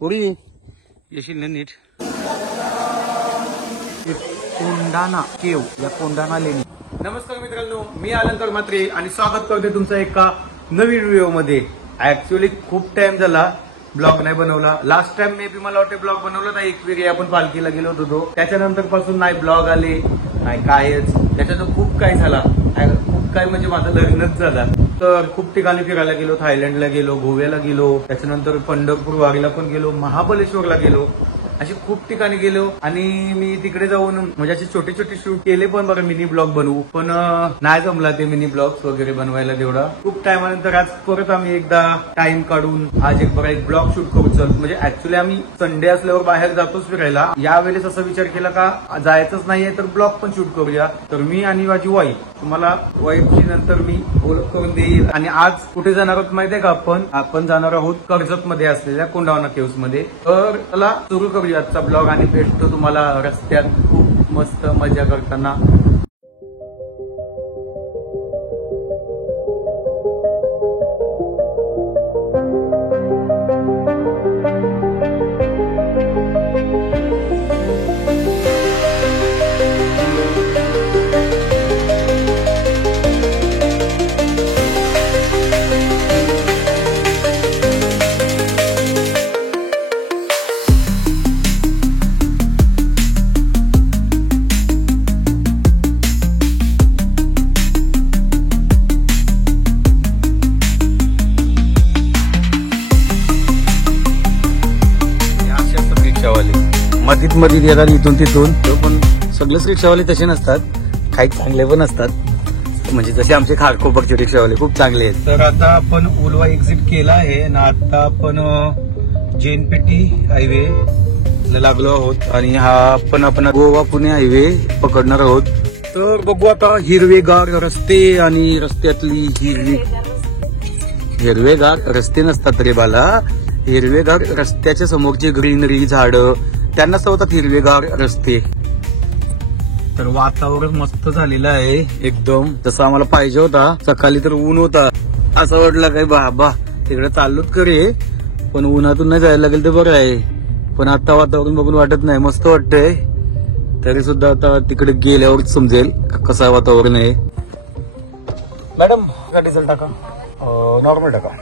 पुरी येशील ना नीट. कोंडाणा केव या कोंडाणा लेणी. नमस्कार मित्रांनो, मी अलंकार म्हात्रे आणि स्वागत करते तुमचं एका नवीन व्हिडिओ मध्ये. ऍक्च्युअली खूप टाइम झाला ब्लॉग नाही बनवला. लास्ट टाइम मे बी मला वाटते ब्लॉग बनवला नाही. एक वेगळी आपण पालखीला गेलो होतो, त्याच्यानंतर पासून नाही ब्लॉग आले नाही कायच. त्याच्यात खूप काय झाला, खूप काय म्हणजे माझं लग्नच झाला. तर खूप ठिकाणी फिरायला गेलो. थायलंडला गेलो, गोव्याला गेलो, त्याच्यानंतर पंढरपूर वारीला पण गेलो, महाबळेश्वरला गेलो, अशी खूप ठिकाणी गेलो. आणि मी तिकडे जाऊन म्हणजे असे छोटे छोटे शूट केले पण बरं, मिनी ब्लॉग बनवू, पण नाही जमला ते मिनी ब्लॉग्स वगैरे बनवायला तेवढा. खूप टायमानंतर आज परत आम्ही एकदा टाइम काढून आज एक ब्लॉग शूट करू. चल म्हणजे ऍक्च्युली आम्ही संडे असल्यावर बाहेर जातोच फिरायला. यावेळेस असा विचार केला का जायचंच नाहीये तर ब्लॉग पण शूट करूया. तर मी आणि माझी वाईफ, तुम्हाला वाईफची नंतर मी ओळख करून देईल. आणि आज कुठे जाणार आहोत माहितीये का आपण जाणार आहोत कर्जत मध्ये असलेल्या कोंडाणा केव्स मध्ये. तर चला सुरू करूया आजचा ब्लॉग आणि भेटतो तुम्हाला रस्त्यात खूप मस्त मजा करताना. मध्ये येतात इथून तिथून, पण सगळेच रिक्षावाले तसे नसतात, काही चांगले पण असतात. म्हणजे जसे आमचे खारकोपरचे रिक्षावाले खूप चांगले आहेत. तर आता आपण उलवा एक्झिट केला आहे ना. आता आपण जेनपेटी हायवे लागलो आहोत आणि हा आपण गोवा पुणे हायवे पकडणार आहोत. तर बघू आता हिरवेगार रस्ते आणि रस्त्यातली हिरवेगार रस्ते नसतात रे बाला. हिरवेगार रस्त्याच्या समोरची ग्रीनरी, झाडं, त्यांना होतात हिरवेगार रस्ते. तर वातावरण मस्त झालेलं आहे एकदम, जसं आम्हाला पाहिजे होता. सकाळी तर ऊन होता, असं वाटलं काय बाबा तिकडे चाललोच करे, पण उन्हातून नाही जायला लागेल तर बरं आहे. पण आता वातावरण बघून वाटत नाही, मस्त वाटतंय. तरी सुद्धा आता तिकडे गेल्यावरच समजेल कसं वातावरण आहे. मॅडम का डिझेल टाका, नॉर्मल टाका.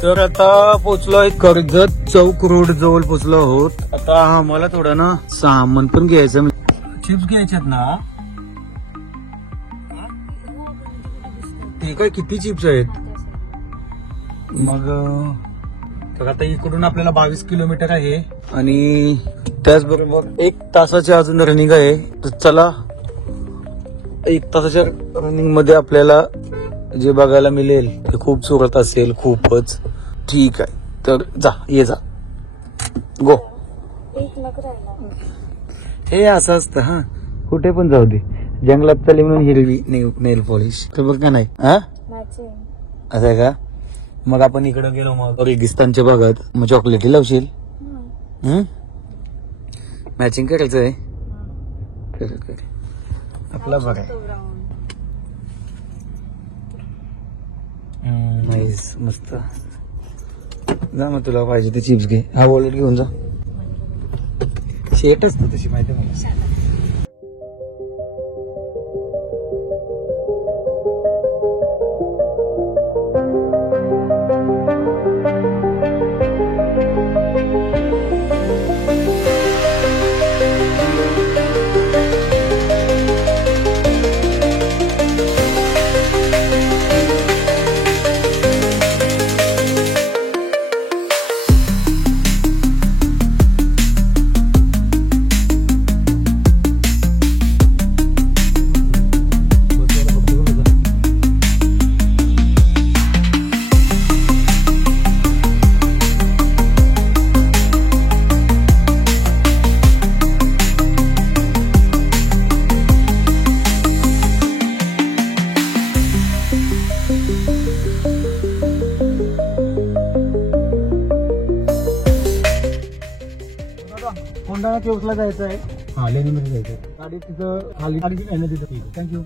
तर आता पोचलो आहे कर्जत चौक रोड जवळ पोचलो आहोत. आता आम्हाला थोडं ना सामान पण घ्यायचं. चिप्स घ्यायच्यात ना, ते काय किती चिप्स आहेत मग. तर आता इकडून आपल्याला 22 किलोमीटर आहे आणि त्याचबरोबर 1 तासाचे अजून रनिंग आहे. तर चला 1 तासाच्या रनिंग मध्ये आपल्याला जे बघायला मिळेल ते खूप सुरत असेल, खूपच. ठीक आहे, तर ये जा गो. हे असं असतं हा, कुठे पण जाऊ दे. जंगलात चालली म्हणून हिरवी नेल पॉलिश खबर का नाही हा, असं आहे का. मग आपण इकडे गेलो मग रेगिस्तानच्या भागात, मग चॉकलेटी लावशील. मॅचिंग करायचं आहे. आपला बघा नाईस, मस्त. जा मग तुला पाहिजे ते चिप्स घे. हा वॉलेट घेऊन जा. शेट असतं तशी माहिती मला. कोंडाणा केव्सला जायचं आहे. हा, लेणीमध्ये जायचं आहे. गाडी तिथं खाली तिथं. थँक्यू.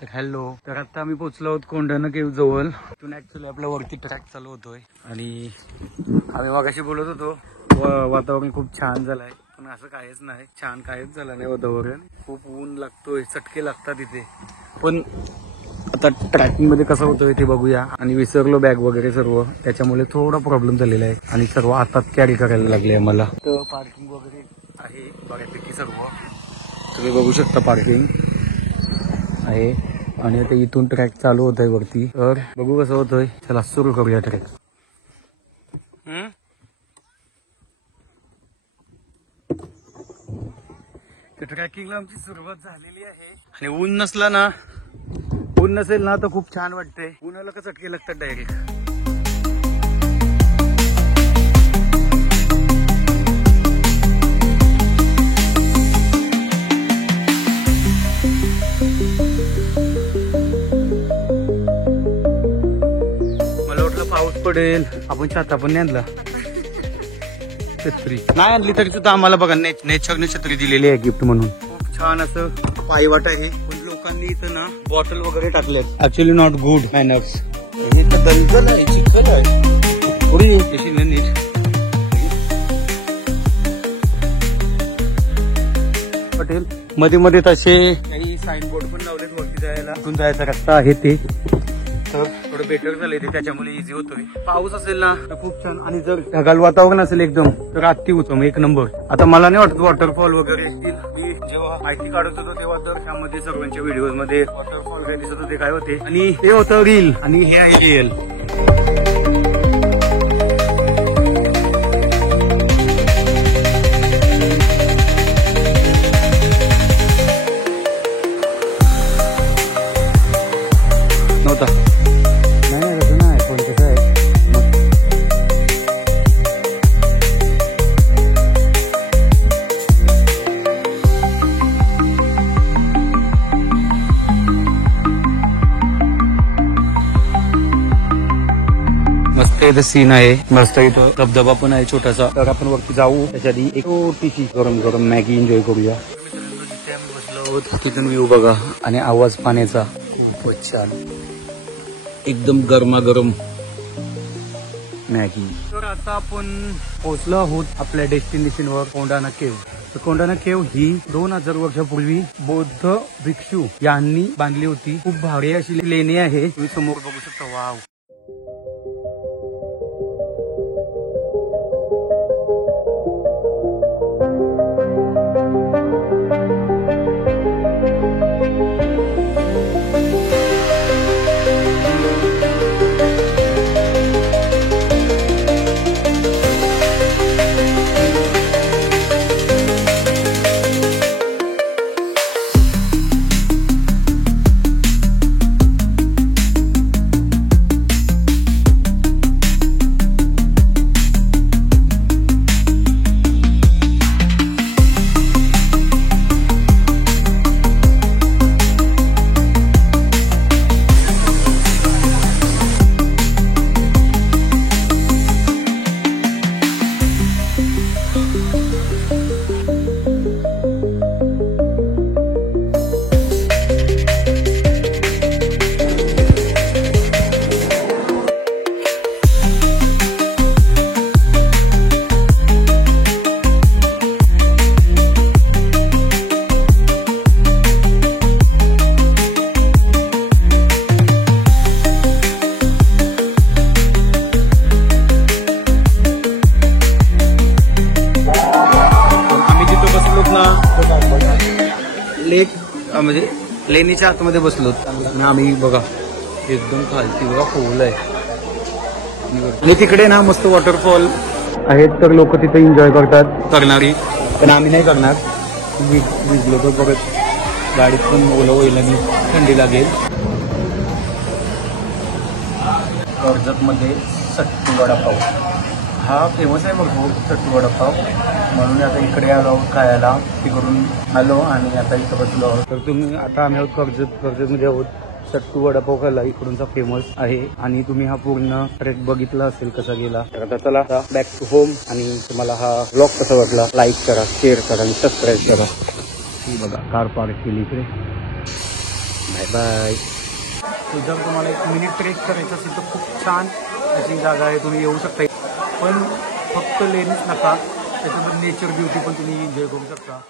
तर हॅलो, तर आता आम्ही पोहोचलो आहोत कोंढाणा केव्ह जवळ. तिथून ऍक्च्युली आपला वरती ट्रॅक चालू होतोय आणि आम्ही मगाशी बोलत होतो वातावरण खूप छान झालंय, पण असं काहीच नाही. छान काहीच झालं नाही वातावरण. खूप ऊन लागतोय, चटके लागतात इथे. पण आता ट्रॅकिंग मध्ये कसं होतोय ते बघूया. आणि विसरलो बॅग वगैरे सर्व, त्याच्यामुळे थोडा प्रॉब्लेम झालेला आहे आणि सर्व हातात कॅरी करायला लागले आम्हाला. तर पार्किंग वगैरे आहे बऱ्यापैकी सर्व, तुम्ही बघू शकता पार्किंग आहे. आणि आता इथून ट्रॅक चालू होत आहे वरती. तर बघू कसं होतंय. चला सुरू करूया ट्रॅक. तर ट्रॅकिंगला आमची सुरुवात झालेली आहे. आणि ऊन नसला ना, ऊन नसेल ना तर खूप छान वाटतंय. उन्हाला का चटके लागतात डायरेक्ट. मला वाटलं पाऊस पडेल, आपण छाता पण नाही आणला. छत्री नाही आणली तरी सुद्धा आम्हाला बघा नेचरने छत्री दिलेली आहे गिफ्ट म्हणून. खूप छान असं पायवाट आहे. पण लोकांनी इथं ना बॉटल वगैरे टाकले. Actually not good manners. हे तर दलदल आहे, चिखल आहे. थोडी नीट. पटेल मध्ये मध्ये तसे काही साईन बोर्ड पण लावलेत वरती जायला. तिथून जायचा रस्ता आहे ते. तर थोडं बेटर झालंय ते, त्याच्यामुळे इझी होतोय. पाऊस असेल ना तर खूप छान. आणि जर ढगाळ वातावरण असेल एकदम तर अति उत्तम, एक नंबर. आता मला नाही वाटत वॉटरफॉल वगैरे असतील. मी जेव्हा माहिती काढत होतो तेव्हा तर त्यामध्ये सर्वांच्या व्हिडिओ मध्ये वॉटरफॉल काय दिसत होते, काय होते. आणि ते होतं रील आणि हे आहे रिअल. नव्हता नाही तसं नाही, पण कसं आहे मस्त इथं सीन आहे. मस्त इथं धबधबा पण आहे छोटासा. तर आपण वरती जाऊ त्याच्या आधी एक छोटीशी गरम गरम मॅगी एन्जॉय करूया. जिथे आम्ही बसलो आहोत तिथून व्ह्यू बघा आणि आवाज पाण्याचा खूपच छान, एकदम गरमागरम मॅगी. तर आता आपण पोहोचलो आहोत आपल्या डेस्टिनेशनवर, कोंढाणा केव्ह. तर कोंढाणा केव्ह ही 2000 वर्षापूर्वी बौद्ध भिक्षू यांनी बांधली होती. खूप भारी अशी लेणी आहे, तुम्ही समोर बघू शकता. वाव. लेक म्हणजे लेणीच्या आतमध्ये बसलो आणि आम्ही बघा एकदम खालती बघा खोल आहे. आणि तिकडे ना मस्त वॉटरफॉल आहेत, तर लोक तिथे एन्जॉय करतात करणारी. पण आम्ही नाही करणार, भिजलो तर बघत गाडीत पण ओलं होईल आणि थंडी लागेल. कर्जतमध्ये सट्टू वडापाव हा फेमस आहे भरपूर, सट्टू वडापाव. म्हणून आता इकडे आलो खायला, तिकडून आलो आणि आता इथं बसलो आहोत. तर तुम्ही आता आम्ही आहोत कर्जतमध्ये आहोत. सट्टू वडापाव खाल्ला इकडूनचा फेमस आहे आणि तुम्ही हा पूर्ण ट्रेक बघितला असेल कसा गेला. तर आता चला बॅक टू होम आणि तुम्हाला हा ब्लॉग कसा वाटला लाईक करा, शेअर करा आणि सबस्क्राईब करा. ही बघा कार पार्क केली इकडे. Bye bye. जर तुम्हाला एक मिनी ट्रेक करायचं असेल तर खूप छान अशी जागा आहे, तुम्ही येऊ शकता. पण फक्त लेणीच नका, त्याच्यामध्ये नेचर ब्युटी पण तुम्ही एन्जॉय करू शकता.